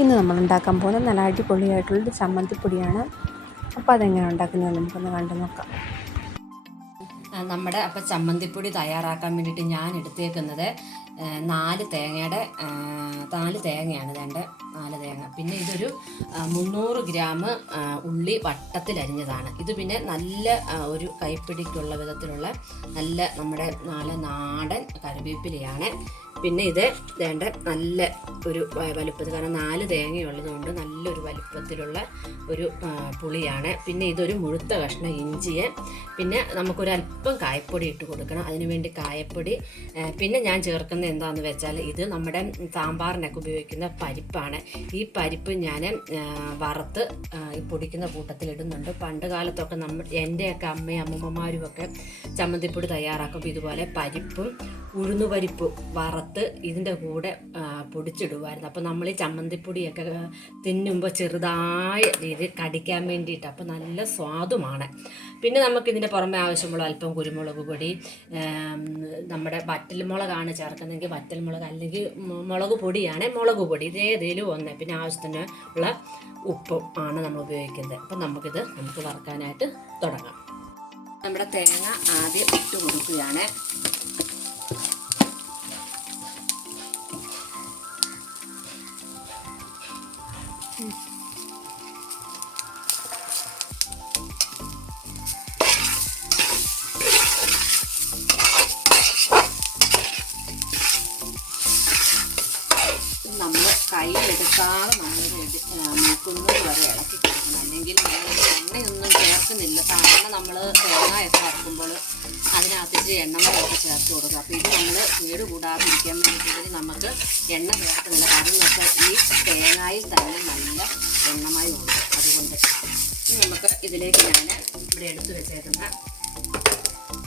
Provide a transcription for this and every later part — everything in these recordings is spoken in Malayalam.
ഇന്ന് നമ്മൾ ഉണ്ടാക്കാൻ പോകുന്നത് നല്ല അടിപൊളിയായിട്ടുള്ളൊരു ചമ്മന്തിപ്പൊടിയാണ്. അപ്പോൾ അതെങ്ങനെ ഉണ്ടാക്കുന്നത് നമുക്കൊന്ന് കണ്ടു നോക്കാം. നമ്മുടെ അപ്പം ചമ്മന്തിപ്പൊടി തയ്യാറാക്കാൻ വേണ്ടിയിട്ട് ഞാൻ എടുത്തേക്കുന്നത് 4 തേങ്ങയാണ് വേണ്ട. 4 തേങ്ങ. പിന്നെ ഇതൊരു 300 ഗ്രാം ഉള്ളി വട്ടത്തിലരിഞ്ഞതാണ്. ഇത് പിന്നെ നല്ല ഒരു കൈപ്പിടിക്കുള്ള വിധത്തിലുള്ള നല്ല നമ്മുടെ നാടൻ കറിവേപ്പിലയാണ്. പിന്നെ ഇത് വേണ്ട നല്ല ഒരു വലുപ്പത്തിൽ, കാരണം 4 തേങ്ങയുള്ളത് കൊണ്ട് നല്ലൊരു വലുപ്പത്തിലുള്ള ഒരു പുളിയാണ്. പിന്നെ ഇതൊരു മുഴുത്ത കഷ്ണം ഇഞ്ചിയെ, പിന്നെ നമുക്കൊരല്പം കായപ്പൊടി ഇട്ട് കൊടുക്കണം. അതിനുവേണ്ടി കായപ്പൊടി. പിന്നെ ഞാൻ ചേർക്കുന്നത് എന്താണെന്ന് വെച്ചാൽ ഇത് നമ്മുടെ സാമ്പാറിനൊക്കെ ഉപയോഗിക്കുന്ന പരിപ്പാണ്. ഈ പരിപ്പ് ഞാൻ വറുത്ത് ഈ പൊടിക്കുന്ന കൂട്ടത്തിൽ ഇടുന്നുണ്ട്. പണ്ട് കാലത്തൊക്കെ എൻ്റെയൊക്കെ അമ്മയും അമ്മൂമ്മമാരും ഒക്കെ ചമ്മന്തിപ്പൊടി തയ്യാറാക്കുമ്പോൾ ഇതുപോലെ പരിപ്പും ഉഴുന്നുപരിപ്പും വറുത്ത് ഇതിൻ്റെ കൂടെ പൊടിച്ചിടുമായിരുന്നു. അപ്പോൾ നമ്മൾ ഈ ചമ്മന്തിപ്പൊടിയൊക്കെ തിന്നുമ്പോൾ ചെറുതായ രീതിയിൽ കടിക്കാൻ വേണ്ടിയിട്ട്, അപ്പോൾ നല്ല സ്വാദുമാണ്. പിന്നെ നമുക്കിതിൻ്റെ പുറമെ ആവശ്യമുള്ള അല്പം കുരുമുളക് പൊടി, നമ്മുടെ വറ്റൽമുളകാണ് ചേർക്കുന്നതെങ്കിൽ വറ്റൽമുളക്, അല്ലെങ്കിൽ മുളക് പൊടിയാണ് മുളക് പൊടി, ഇതേതേലും ഒന്ന്. പിന്നെ ആവശ്യത്തിന് ഉള്ള ഉപ്പും ആണ് നമ്മൾ ഉപയോഗിക്കുന്നത്. അപ്പം നമുക്ക് വറുക്കാനായിട്ട് തുടങ്ങാം. നമ്മുടെ തേങ്ങ ആദ്യം ഇട്ട് കൊടുക്കുകയാണ്. നമ്മൾ കയ്യിലെടുക്കാതെ മൂക്കുന്നത് വരെ ഇളക്കി കൊടുക്കണം. അല്ലെങ്കിൽ എണ്ണയൊന്നും ചേർക്കുന്നില്ല. സാധാരണ നമ്മൾ തേങ്ങയൊക്കെ വറുക്കുമ്പോൾ അതിനകത്ത് എണ്ണമയൊക്കെ ചേർത്ത് കൊടുക്കുക. അപ്പോൾ ഇത് നമ്മൾ കേട് കൂടാതിരിക്കാൻ വേണ്ടിയിട്ട് നമുക്ക് എണ്ണ ചേർക്കുന്നില്ല. കാരണം വെച്ചാൽ ഈ തേങ്ങയിൽ തന്നെ നല്ല എണ്ണമയം ഉണ്ട്. അതുകൊണ്ട് നമുക്ക് ഇതിലേക്ക് ഞാൻ ഇവിടെ എടുത്തു വെച്ചേക്കുന്ന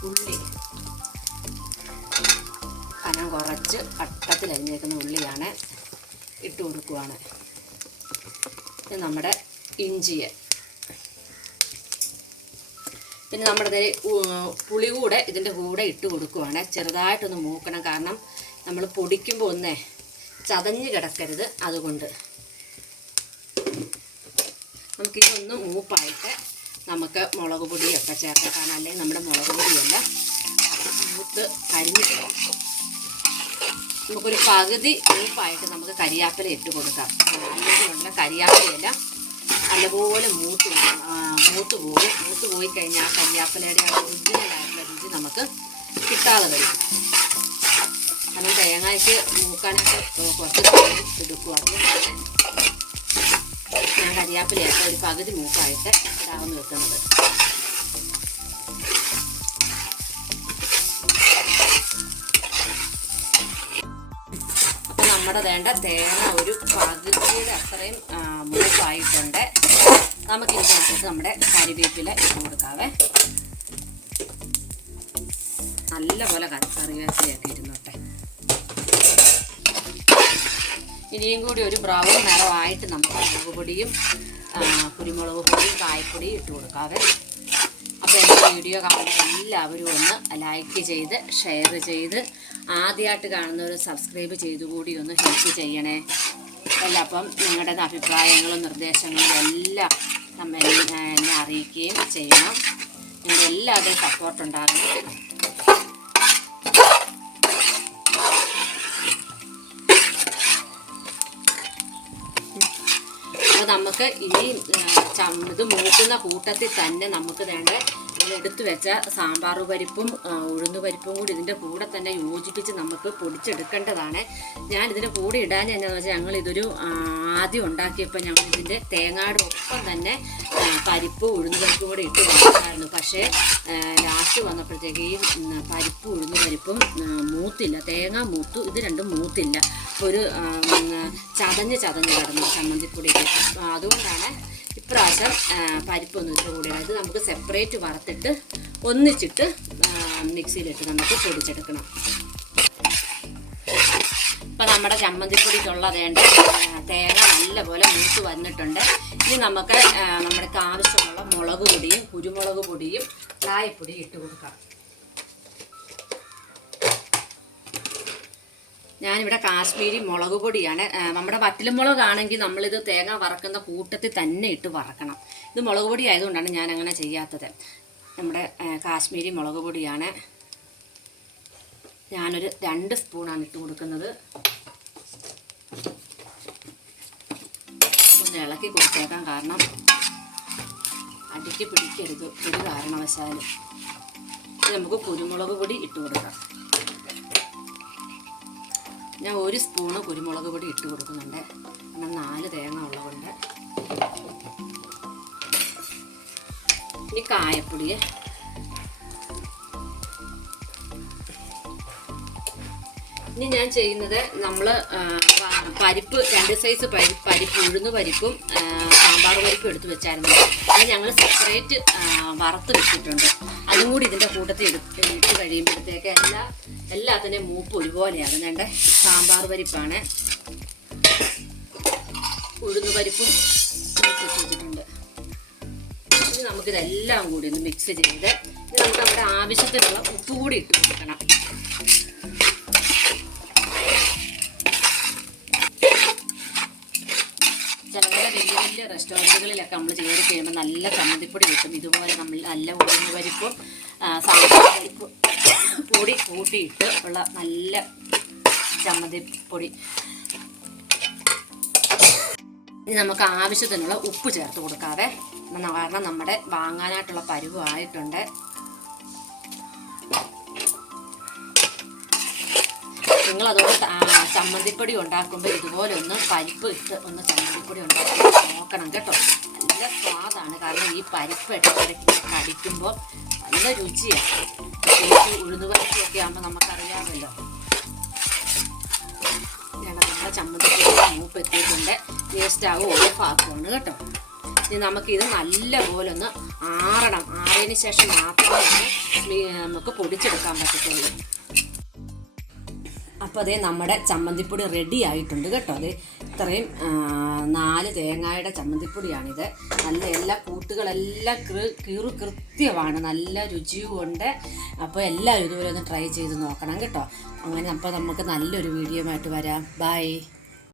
ഉള്ളി, കനം കുറച്ച് വട്ടത്തിലരിഞ്ഞേക്കുന്ന ഉള്ളിയാണ് ഇട്ട് കൊടുക്കുവാണ്. ഇത് നമ്മുടെ ഇഞ്ചിയെ, പിന്നെ നമ്മുടെ പുളി കൂടെ ഇതിൻ്റെ കൂടെ ഇട്ട് കൊടുക്കുവാണ്. ചെറുതായിട്ടൊന്ന് മൂക്കണം, കാരണം നമ്മൾ പൊടിക്കുമ്പോൾ ഒന്നേ ചതഞ്ഞ് കിടക്കരുത്. അതുകൊണ്ട് നമുക്കിതൊന്ന് മൂപ്പായിട്ട് നമുക്ക് മുളക് പൊടിയൊക്കെ ചേർക്കാം. കാരണം അല്ലെങ്കിൽ നമ്മുടെ മുളക് പൊടിയെല്ലാം മൂത്ത് കരിഞ്ഞ് കിടക്കും. നമുക്കൊരു പകുതി മൂപ്പായിട്ട് നമുക്ക് കരിയാപ്പില ഇട്ട് കൊടുക്കാം. അതിലുള്ള കരിയാപ്പിലയെല്ലാം നല്ലപോലെ മൂത്ത് പോയി കഴിഞ്ഞാൽ ആ കരിയാപ്പിലയുടെ ആ ഒറിജിനലായിട്ടുള്ള രുചി നമുക്ക് കിട്ടാതെ വരും. കാരണം തേങ്ങയ്ക്ക് മൂക്കാനായിട്ട് കുറച്ച് സമയം എടുക്കും. അതുകൊണ്ടാണ് ഞാൻ കരിയാപ്പിലയൊക്കെ ഒരു പകുതി മൂപ്പായിട്ട് ഇടാവുന്ന വെക്കുന്നത്. അപ്പം നമ്മുടെ തേങ്ങ ഒരു പകുതിയുടെ അത്രയും മൂപ്പായിട്ടുണ്ട്. നമുക്കിതിനകത്ത് നമ്മുടെ കറിവേപ്പില ഇട്ട് കൊടുക്കാവേ. നല്ലപോലെ കറിവേപ്പിലയൊക്കെ ഇരുന്നോട്ടെ. ഇനിയും കൂടി ഒരു ബ്രൗൺ നിറമായിട്ട് നമുക്ക് മുളക് പൊടിയും കുരുമുളക് പൊടിയും കായപ്പൊടിയും ഇട്ട് കൊടുക്കാവേ. അപ്പോൾ എൻ്റെ വീഡിയോ കാണുന്ന എല്ലാവരും ഒന്ന് ലൈക്ക് ചെയ്ത് ഷെയർ ചെയ്ത്, ആദ്യമായിട്ട് കാണുന്നവർ സബ്സ്ക്രൈബ് ചെയ്തു കൂടി ഒന്ന് ഹെൽപ്പ് ചെയ്യണേ. അപ്പം നിങ്ങളുടെ അഭിപ്രായങ്ങളും നിർദ്ദേശങ്ങളും എല്ലാം എന്നെ അറിയിക്കുകയും ചെയ്യണം. നിങ്ങളുടെ എല്ലാവരുടെയും സപ്പോർട്ടുണ്ടാകും. അപ്പോൾ നമുക്ക് ഇനി ഇത് മൂക്കുന്ന കൂട്ടത്തിൽ തന്നെ നമുക്ക് എടുത്തു വെച്ച സാമ്പാർ പരിപ്പും ഉഴുന്നുപരിപ്പും കൂടി ഇതിൻ്റെ കൂടെ തന്നെ യോജിപ്പിച്ച് നമുക്ക് പൊടിച്ചെടുക്കേണ്ടതാണ്. ഞാൻ ഇതിൻ്റെ കൂടെ ഇടാൻ എന്താണെന്ന് വെച്ചാൽ ഞങ്ങളിതൊരു ആദ്യം ഉണ്ടാക്കിയപ്പോൾ ഞങ്ങൾ ഇതിൻ്റെ തേങ്ങയുടെ ഒപ്പം തന്നെ പരിപ്പ് ഉഴുന്നുപരിപ്പും കൂടെ ഇട്ട് കൊടുക്കാമായിരുന്നു. പക്ഷേ ലാസ്റ്റ് വന്നപ്പോഴത്തേക്ക് ഈ പരിപ്പ് ഉഴുന്നുപരിപ്പും മൂത്തില്ല. തേങ്ങ മൂത്തു, ഇത് രണ്ടും മൂത്തില്ല. ഒരു ചതഞ്ഞ് കിടന്നു ചമ്മന്തിപ്പൊടിക്ക്. അതുകൊണ്ടാണ് ഇപ്രാവശ്യം പരിപ്പൊന്നും ഇട്ട് കൂടിയാണ്. ഇത് നമുക്ക് സെപ്പറേറ്റ് വറുത്തിട്ട് ഒന്നിച്ചിട്ട് മിക്സിയിലിട്ട് നമുക്ക് പൊടിച്ചെടുക്കണം. അപ്പോൾ നമ്മുടെ ചമ്മന്തിപ്പൊടിക്കുള്ള തേങ്ങ നല്ലപോലെ മൂത്ത് വന്നിട്ടുണ്ട്. ഇനി നമുക്ക് നമ്മുടെ ആവശ്യമുള്ള മുളക് പൊടിയും കുരുമുളക് പൊടിയും കായപ്പൊടിയും ഇട്ട് കൊടുക്കാം. ഞാനിവിടെ കാശ്മീരി മുളക് പൊടിയാണ്. നമ്മുടെ വറ്റൽമുളകാണെങ്കിൽ നമ്മളിത് തേങ്ങ വറക്കുന്ന കൂട്ടത്തിൽ തന്നെ ഇട്ട് വറക്കണം. ഇത് മുളക് പൊടി ആയതുകൊണ്ടാണ് ഞാൻ അങ്ങനെ ചെയ്യാത്തത്. നമ്മുടെ കാശ്മീരി മുളക് പൊടിയാണ്. ഞാനൊരു 2 സ്പൂണാണ് ഇട്ട് കൊടുക്കുന്നത്. ഒന്ന് ഇളക്കി കൊടുത്തേക്കാം, കാരണം അടിക്ക് പിടിക്കരുത് ഒരു കാരണവശാലും. നമുക്ക് കുരുമുളക് പൊടി ഇട്ട് കൊടുക്കാം. ഞാൻ 1 സ്പൂണ് കുരുമുളക് പൊടി ഇട്ട് കൊടുക്കുന്നുണ്ട്, കാരണം 4 തേങ്ങ ഉള്ളതുകൊണ്ട്. ഇനി കായപ്പൊടി. ഇനി ഞാൻ ചെയ്യുന്നത്, നമ്മൾ പരിപ്പ് 2 സൈസ് പരിപ്പ്, ഉഴുന്ന് പരിപ്പും സാമ്പാർ പരിപ്പും എടുത്ത് വെച്ചായിരുന്നു. അത് ഞങ്ങൾ സെപ്പറേറ്റ് വറുത്ത് വെച്ചിട്ടുണ്ട്. അതും കൂടി ഇതിൻ്റെ കൂട്ടത്തിൽ ഇട്ട് കഴിയുമ്പോഴത്തേക്ക് എല്ലാത്തിൻ്റെയും മൂപ്പ് ഒരുപോലെയാണ്. ഞങ്ങളുടെ സാമ്പാർ പരിപ്പാണ്, ഉഴുന്ന് പരിപ്പും വെച്ചിട്ടുണ്ട്. ഇനി നമുക്കിതെല്ലാം കൂടി ഒന്ന് മിക്സ് ചെയ്ത് ഇനി നമുക്ക് നമ്മുടെ ആവശ്യത്തിനുള്ള ഉപ്പ് കൂടി ഇട്ട് കൊടുക്കണം. ചില വലിയ റെസ്റ്റോറൻറ്റുകളിലൊക്കെ നമ്മൾ ചെയ്ത് കഴിയുമ്പോൾ നല്ല ചമ്മന്തിപ്പൊടി കിട്ടും. ഇതുപോലെ നമ്മൾ നല്ല ഉഴുന്ന് പരിപ്പും സാമ്പാർ പരിപ്പും പൊടി കൂട്ടിയിട്ട് ഉള്ള നല്ല ചമ്മന്തിപ്പൊടി. ഇനി നമുക്ക് ആവശ്യത്തിനുള്ള ഉപ്പ് ചേർത്ത് കൊടുക്കാതെ, കാരണം നമ്മുടെ വാങ്ങാനായിട്ടുള്ള പരുവമായിട്ടുണ്ട്. നിങ്ങളതുകൊണ്ട് ചമ്മന്തിപ്പൊടി ഉണ്ടാക്കുമ്പോൾ ഇതുപോലെ ഒന്ന് പരിപ്പ് ഇട്ട് ഒന്ന് ചമ്മന്തിപ്പൊടി ഉണ്ടാക്കി നോക്കണം കേട്ടോ. നല്ല സ്വാദാണ്, കാരണം ഈ പരിപ്പ് ഇടയ്ക്കിടയ്ക്ക് കടിക്കുമ്പോൾ നല്ല രുചിയാണ്. പ്രത്യേകിച്ച് ഉഴുന്ന് പരിപ്പൊക്കെ ആകുമ്പോൾ നമുക്കറിയാമല്ലോ. നമ്മുടെ ചമ്മന്തിപ്പൊടി മൂപ്പ് എത്തിയിട്ടുണ്ട്. സ്റ്റവ് ഓഫ് ആക്കുവാണ് കേട്ടോ. ഇനി നമുക്കിത് നല്ലപോലെ ഒന്ന് ആറണം. ആറിയതിന് ശേഷം മാത്രമേ നമുക്ക് പൊടിച്ചെടുക്കാൻ പറ്റത്തുള്ളൂ. അപ്പോൾ അതേ നമ്മുടെ ചമ്മന്തിപ്പൊടി റെഡി ആയിട്ടുണ്ട് കേട്ടോ. അതേ ഇത്രയും 4 തേങ്ങയുടെ ചമ്മന്തിപ്പൊടിയാണിത്. നല്ല എല്ലാ കൂട്ടുകളെല്ലാം കൃത്യമാണ്, നല്ല രുചിയുമുണ്ട്. അപ്പോൾ എല്ലാവരും ഇതുപോലെ ഒന്ന് ട്രൈ ചെയ്ത് നോക്കണം കേട്ടോ. അങ്ങനെ അപ്പോൾ നമുക്ക് നല്ലൊരു വീഡിയോ ആയിട്ട് വരാം. ബൈ.